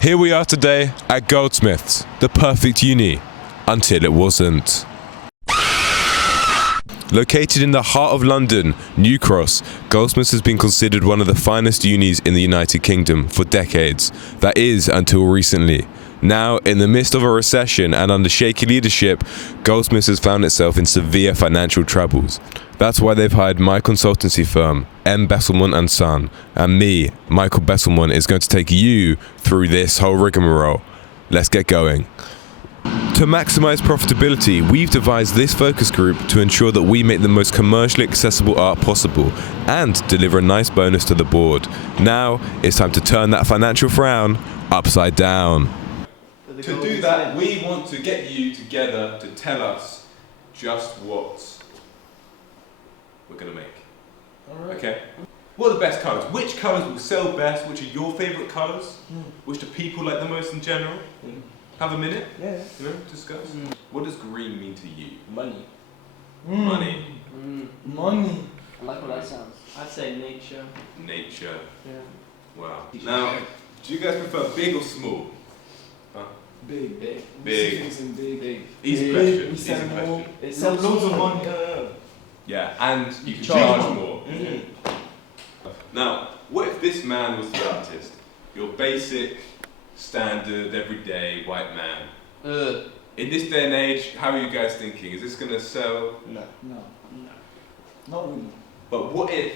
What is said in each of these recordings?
Here we are today at Goldsmiths, the perfect uni, until it wasn't. Located in the heart of London, New Cross, Goldsmiths has been considered one of the finest unis in the United Kingdom for decades. That is, until recently. Now, in the midst of a recession and under shaky leadership, Goldsmiths has found itself in severe financial troubles. That's why they've hired my consultancy firm, Besselmont & Son, and me, Michael Besselmont, is going to take you through this whole rigmarole. Let's get going. To maximize profitability, we've devised this focus group to ensure that we make the most commercially accessible art possible and deliver a nice bonus to the board. Now, it's time to turn that financial frown upside down. To do that, we want to get you together to tell us just what we're going to make. Alright. Okay? What are the best colours? Which colours will sell best? Which are your favourite colours? Which do people like the most in general? Have a minute? Yeah. You know, discuss. What does green mean to you? Money. Money. Money. I like what that sounds. I'd say nature. Nature. Yeah. Wow. Now, do you guys prefer big or small? Huh? Big. Big. Big. Big. Easy Big. question. We Easy sell more. question. It sells loads of money. Yeah, and you can Charge charge more. Now, what if this man was the artist? Your basic, standard, everyday white man. In this day and age, how are you guys thinking? Is this going to sell? No. Not really. But what if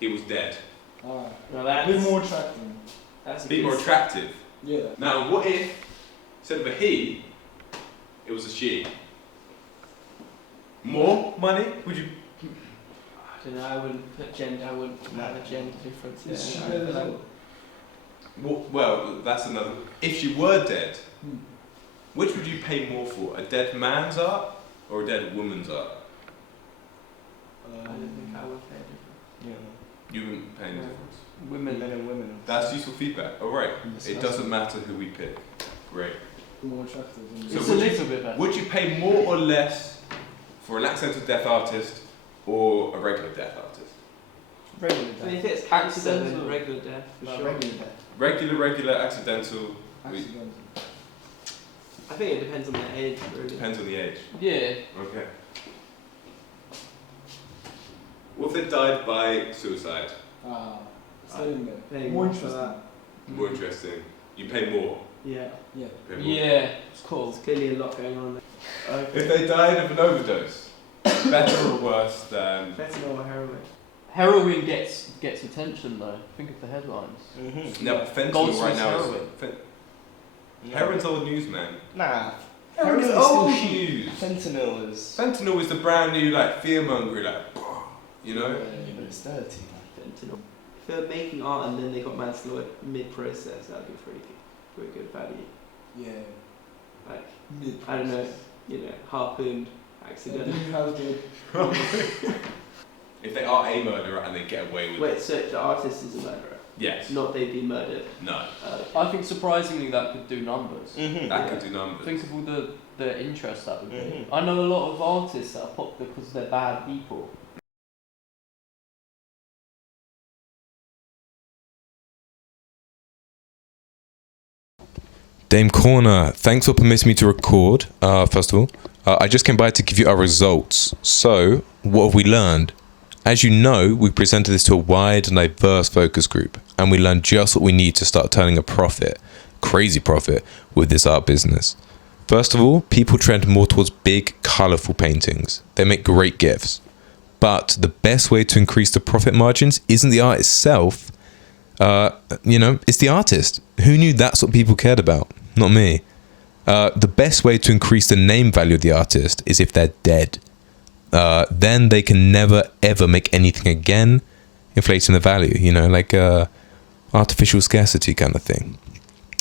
he was dead? Alright. Well, A that's bit more attractive. That's A bit more attractive. Yeah. Now, what if, instead of a he, it was a she? More money? Would you? I don't know. I wouldn't put gender. I wouldn't have a gender difference. Is she I dead feel as well? Well, that's another. If she were dead, which would you pay more for? A dead man's art or a dead woman's art? I don't think I would pay a difference. Yeah. You wouldn't pay any No. difference. Women. Men and women. That's useful feedback. All right. Yes, It doesn't matter who we pick. Great. More attractive. So It's would a you- little bit better. Would you pay more or less for an accidental death artist or a regular death artist? Regular I mean, if death. it's accidental, regular death for sure. Regular death. Regular, accidental. Accidental. I think it depends on the age, really. Depends on the age. Yeah. Okay. What if they died by suicide? Staying there. Paying More more for interesting. More interesting. You pay more. Yeah. Yeah. You pay more. Yeah. It's cool. There's clearly a lot going on there. If they died of an overdose, better or worse than? Fentanyl or heroin? Heroin gets attention though. Think of the headlines. No, but fentanyl Goldsmiths right now heroin. is. Heroin's old news, man. Nah. Heroin's Heroin's still old cheap. news. Fentanyl is. Fentanyl is the brand new, like, fear-mongering, like, you know? Yeah, but it's dirty. Fentanyl. If they're making art and then they got manslaughter mid-process, that'd be pretty good value. Yeah. Like, Mid. I don't know, harpooned Yeah, accidentally. you have the. If they are a murderer and they get away with Wait, it. so the artist is a murderer? Yes. Not they've been murdered? No. I think surprisingly that could do numbers. That could do numbers. Think of all the interest that would be. I know a lot of artists that are popular because they're bad people. Dame Corner, thanks for permitting me to record, first of all. I just came by to give you our results. So, what have we learned? As you know, we presented this to a wide and diverse focus group, and we learned just what we need to start turning a profit, crazy profit, with this art business. First of all, people trend more towards big, colourful paintings. They make great gifts. But the best way to increase the profit margins isn't the art itself. It's the artist. Who knew that's what people cared about? Not me. The best way to increase the name value of the artist is if they're dead. Then they can never ever make anything again, inflating the value, like artificial scarcity kind of thing.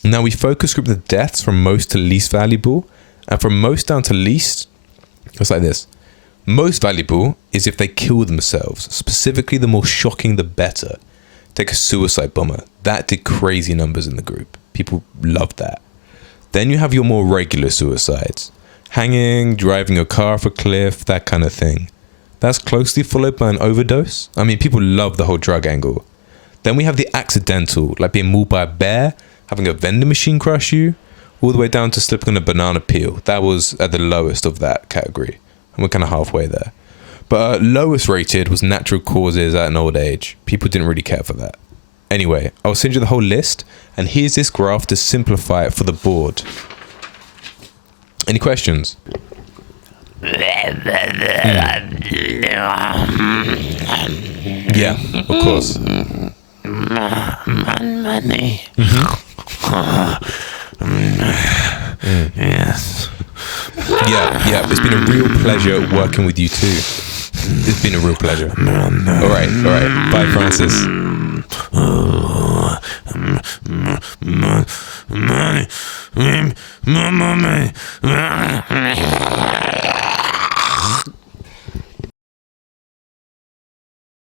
Now we focus group the deaths from most to least valuable, and from most down to least, it's like this. Most valuable is if they kill themselves. Specifically, the more shocking the better. Take a suicide bomber. That did crazy numbers in the group. People loved that. Then you have your more regular suicides. Hanging, driving a car off a cliff, that kind of thing. That's closely followed by an overdose. I mean, people love the whole drug angle. Then we have the accidental, like being mauled by a bear, having a vending machine crush you, all the way down to slipping on a banana peel. That was at the lowest of that category. And we're kind of halfway there. But lowest rated was natural causes at an old age. People didn't really care for that. Anyway, I'll send you the whole list, and here's this graph to simplify it for the board. Any questions? Yeah, of course. Money. Yes. Yeah, it's been a real pleasure working with you too. It's been a real pleasure. All right. Bye, Francis. Money.